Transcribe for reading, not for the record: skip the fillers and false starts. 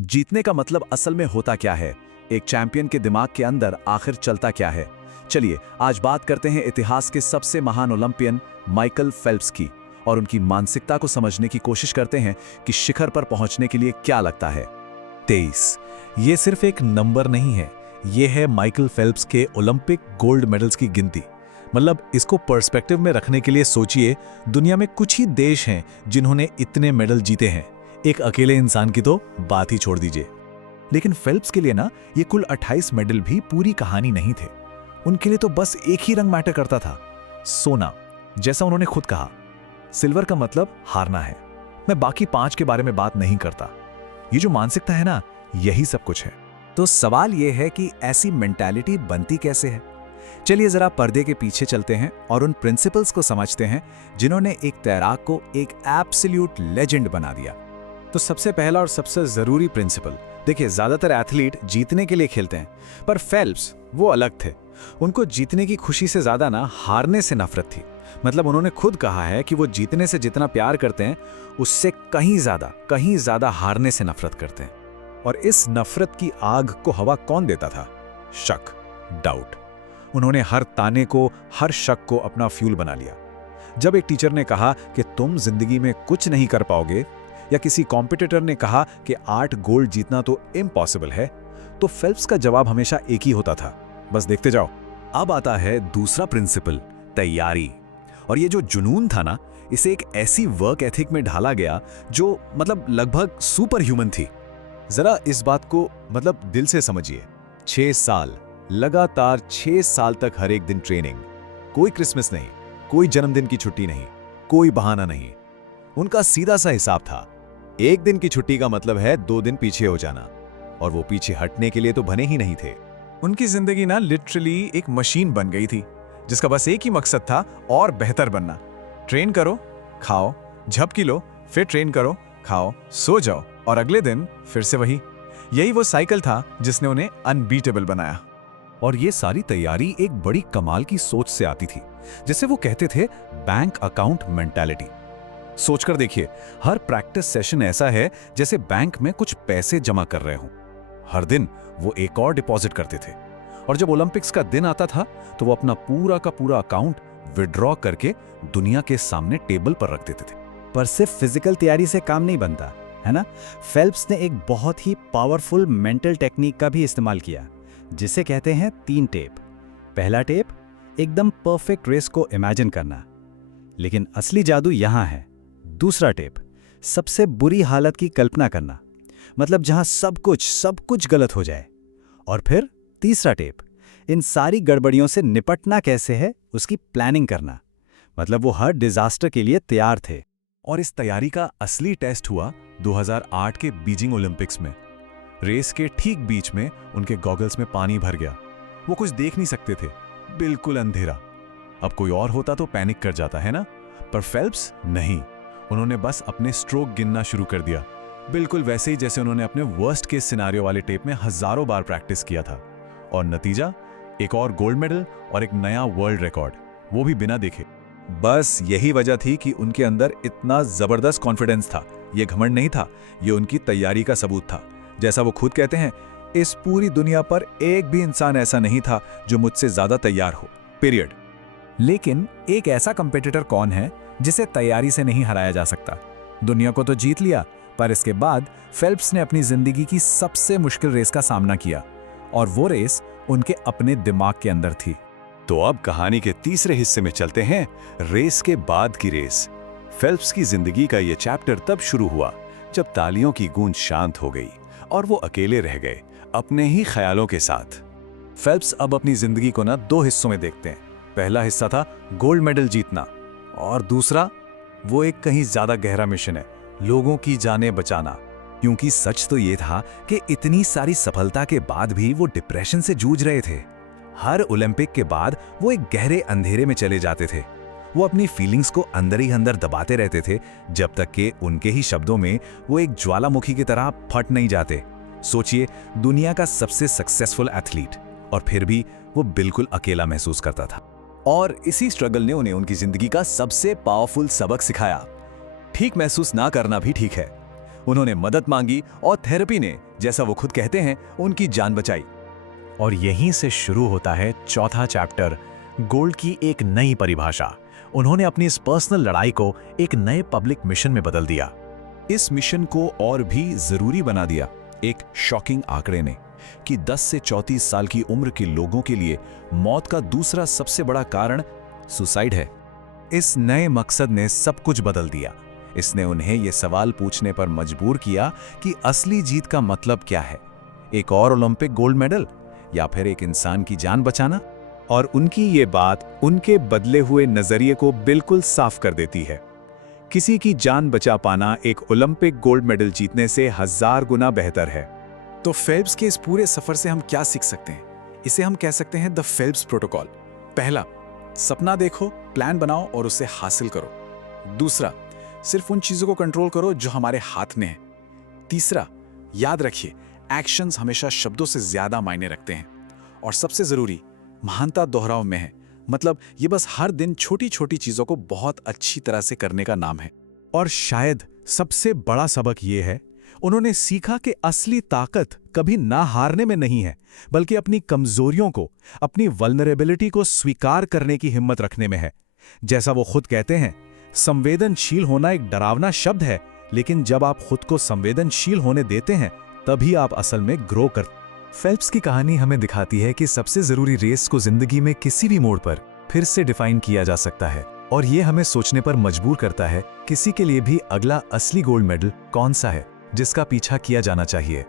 जीतने का मतलब असल में होता क्या है? एक चैंपियन के दिमाग के अंदर आखिर चलता क्या है? चलिए आज बात करते हैं इतिहास के सबसे महान ओलंपियन माइकल फेल्प्स की और उनकी मानसिकता को समझने की कोशिश करते हैं कि शिखर पर पहुंचने के लिए क्या लगता है। 23 ये सिर्फ एक नंबर नहीं है, ये है माइकल फेल्प्स के ओलंपिक गोल्ड मेडल्स की गिनती। मतलब इसको पर्सपेक्टिव में रखने के लिए सोचिए, दुनिया में कुछ ही देश हैं जिन्होंने इतने मेडल जीते हैं। एक अकेले इंसान की तो बात ही छोड़ दीजिए। लेकिन फेल्प्स के लिए ना ये कुल 28 मेडल भी पूरी कहानी नहीं थे। उनके लिए तो बस एक ही रंग मैटर करता था, सोना। जैसा उन्होंने खुद कहा, सिल्वर का मतलब हारना है। मैं बाकी 5 के बारे में बात नहीं करता। ये जो मानसिकता है ना, यही सब कुछ है। तो सवाल यह है कि ऐसी मेंटालिटी बनती कैसे है? चलिए जरा पर्दे के पीछे चलते हैं और उन प्रिंसिपल्स को समझते हैं जिन्होंने एक तैराक को एक एब्सोल्यूट लेजेंड बना दिया। तो सबसे पहला और सबसे जरूरी प्रिंसिपल, देखिए ज्यादातर एथलीट जीतने के लिए खेलते हैं, पर फेल्प्स वो अलग थे। उनको जीतने की खुशी से ज्यादा ना हारने से नफरत थी। मतलब उन्होंने खुद कहा है कि वो जीतने से जितना प्यार करते हैं उससे कहीं ज्यादा हारने से नफरत करते हैं। और इस नफरत की आग को हवा कौन देता था? शक, डाउट। उन्होंने हर ताने को, हर शक को अपना फ्यूल बना लिया। जब एक टीचर ने कहा कि तुम जिंदगी में कुछ नहीं कर पाओगे, या किसी कॉम्पिटिटर ने कहा कि 8 गोल्ड जीतना तो इम्पॉसिबल है, तो फेल्प्स का जवाब हमेशा एक ही होता था, बस देखते जाओ। अब आता है दूसरा प्रिंसिपल, तैयारी। और ये जो जुनून था ना, इसे एक ऐसी वर्क एथिक में ढाला गया जो मतलब लगभग सुपर ह्यूमन थी। जरा इस बात को मतलब दिल से समझिए। 6 साल लगातार, 6 साल तक हर एक दिन ट्रेनिंग। कोई क्रिसमस नहीं, कोई जन्मदिन की छुट्टी नहीं, कोई बहाना नहीं। उनका सीधा सा हिसाब था, एक दिन की छुट्टी का मतलब है 2 दिन पीछे हो जाना, और वो पीछे हटने के लिए तो बने ही नहीं थे। उनकी जिंदगी ना लिटरली एक मशीन बन गई थी, जिसका बस एक ही मकसद था, और बेहतर बनना। ट्रेन करो, खाओ, झपकी लो, फिर ट्रेन करो, खाओ, सो जाओ, और अगले दिन फिर से वही। यही वो साइकिल था जिसने उन्हें अनबीटेबल बनाया। और ये सारी तैयारी एक बड़ी कमाल की सोच से आती थी, जिसे वो कहते थे बैंक अकाउंट मेंटालिटी। सोचकर देखिए, हर प्रैक्टिस सेशन ऐसा है जैसे बैंक में कुछ पैसे जमा कर रहे हों। हर दिन वो एक और डिपॉजिट करते थे, और जब ओलंपिक्स का दिन आता था तो वो अपना पूरा का पूरा अकाउंट विड्रॉ करके दुनिया के सामने टेबल पर रख देते थे। पर सिर्फ फिजिकल तैयारी से काम नहीं बनता है ना। फेल्प्स ने एक बहुत ही पावरफुल मेंटल टेक्निक का भी इस्तेमाल किया, जिसे कहते हैं 3 टेप। पहला टेप, एकदम परफेक्ट रेस को इमेजिन करना, लेकिन असली जादू यहां है। दूसरा टेप, सबसे बुरी हालत की कल्पना करना, मतलब जहां सब कुछ गलत हो जाए। और फिर तीसरा टेप, इन सारी गड़बड़ियों से निपटना कैसे है उसकी प्लानिंग करना, मतलब वो हर डिजास्टर के लिए तैयार थे। और इस तैयारी का असली टेस्ट हुआ 2008 के बीजिंग ओलंपिक्स में। रेस के ठीक बीच में उनके गॉगल्स में पानी भर गया। वो कुछ देख नहीं सकते थे, बिल्कुल अंधेरा। अब कोई और होता तो पैनिक कर जाता है ना, पर फेल्प्स नहीं। उन्होंने बस अपने स्ट्रोक गिनना शुरू कर दिया, बिल्कुल वैसे ही जैसे उन्होंने अपने वर्स्ट केस सिनेरियो वाले टेप में हजारों बार प्रैक्टिस किया था। और नतीजा, एक और गोल्ड मेडल और एक नया वर्ल्ड रिकॉर्ड, वो भी बिना देखे। बस यही वजह थी कि उनके अंदर इतना जबरदस्त कॉन्फिडेंस था। ये घमंड नहीं था, ये उनकी तैयारी का सबूत था। जैसा वो खुद कहते हैं, इस पूरी दुनिया पर एक भी इंसान ऐसा नहीं था जो मुझसे ज्यादा तैयार हो, पीरियड। लेकिन एक ऐसा कंपेटिटर कौन है जिसे तैयारी से नहीं हराया जा सकता? दुनिया को तो जीत लिया, पर इसके बाद फेल्प्स ने अपनी जिंदगी की सबसे मुश्किल रेस का सामना किया, और वो रेस उनके अपने दिमाग के अंदर थी। तो अब कहानी के तीसरे हिस्से में चलते हैं, रेस के बाद की रेस। फेल्प्स की जिंदगी का ये चैप्टर तब शुरू हुआ जब तालियों की गूंज शांत हो गई और वो अकेले रह गए अपने ही ख्यालों के साथ। फेल्प्स अब अपनी जिंदगी को ना 2 हिस्सों में देखते हैं। पहला हिस्सा था गोल्ड मेडल जीतना, और दूसरा वो एक कहीं ज्यादा गहरा मिशन है, लोगों की जानें बचाना। क्योंकि सच तो ये था कि इतनी सारी सफलता के बाद भी वो डिप्रेशन से जूझ रहे थे। हर ओलंपिक के बाद वो एक गहरे अंधेरे में चले जाते थे। वो अपनी फीलिंग्स को अंदर ही अंदर दबाते रहते थे, जब तक कि उनके ही शब्दों में वो एक ज्वालामुखी की तरह फट नहीं जाते। सोचिए, दुनिया का सबसे सक्सेसफुल एथलीट, और फिर भी वो बिल्कुल अकेला महसूस करता था। और इसी स्ट्रगल ने उन्हें उनकी जिंदगी का सबसे पावरफुल सबक सिखाया, ठीक महसूस ना करना भी ठीक है। उन्होंने मदद मांगी और थेरेपी ने, जैसा वो खुद कहते हैं, उनकी जान बचाई। और यहीं से शुरू होता है चौथा चैप्टर, गोल्ड की एक नई परिभाषा। उन्होंने अपनी इस पर्सनल लड़ाई को एक नए पब्लिक मिशन में बदल दिया। इस मिशन को और भी जरूरी बना दिया एक शॉकिंग आंकड़े ने कि 10 से 34 साल की उम्र के लोगों के लिए मौत का दूसरा सबसे बड़ा कारण सुसाइड है। इस नए मकसद ने सब कुछ बदल दिया। इसने उन्हें ये सवाल पूछने पर मजबूर किया कि असली जीत का मतलब क्या है, एक और ओलंपिक गोल्ड मेडल या फिर एक इंसान की जान बचाना। और उनकी ये बात उनके बदले हुए नजरिए को बिल्कुल साफ कर देती है। किसी की जान बचा पाना एक ओलंपिक गोल्ड मेडल जीतने से 1000 गुना बेहतर है। तो फेल्प्स के इस पूरे सफर से हम क्या सीख सकते हैं? इसे हम कह सकते हैं द फेल्प्स प्रोटोकॉल। पहला, सपना देखो, प्लान बनाओ और उसे हासिल करो। दूसरा, सिर्फ उन चीजों को कंट्रोल करो जो हमारे हाथ में है। तीसरा, याद रखिए, एक्शंस हमेशा शब्दों से ज्यादा मायने रखते हैं। और सबसे जरूरी, महानता दोहराव में है, मतलब ये बस हर दिन छोटी छोटी चीजों को बहुत अच्छी तरह से करने का नाम है। और शायद सबसे बड़ा सबक ये है, उन्होंने सीखा कि असली ताकत कभी ना हारने में नहीं है, बल्कि अपनी कमजोरियों को, अपनी वल्नरेबिलिटी को स्वीकार करने की हिम्मत रखने में है। जैसा वो खुद कहते हैं, संवेदनशील होना एक डरावना शब्द है, लेकिन जब आप खुद को संवेदनशील होने देते हैं, तभी आप असल में ग्रो करते हैं। फेल्प्स की कहानी हमें दिखाती है कि सबसे जरूरी रेस को जिंदगी में किसी भी मोड़ पर फिर से डिफाइन किया जा सकता है, और ये हमें सोचने पर मजबूर करता है किसी के लिए भी अगला असली गोल्ड मेडल कौन सा है जिसका पीछा किया जाना चाहिए।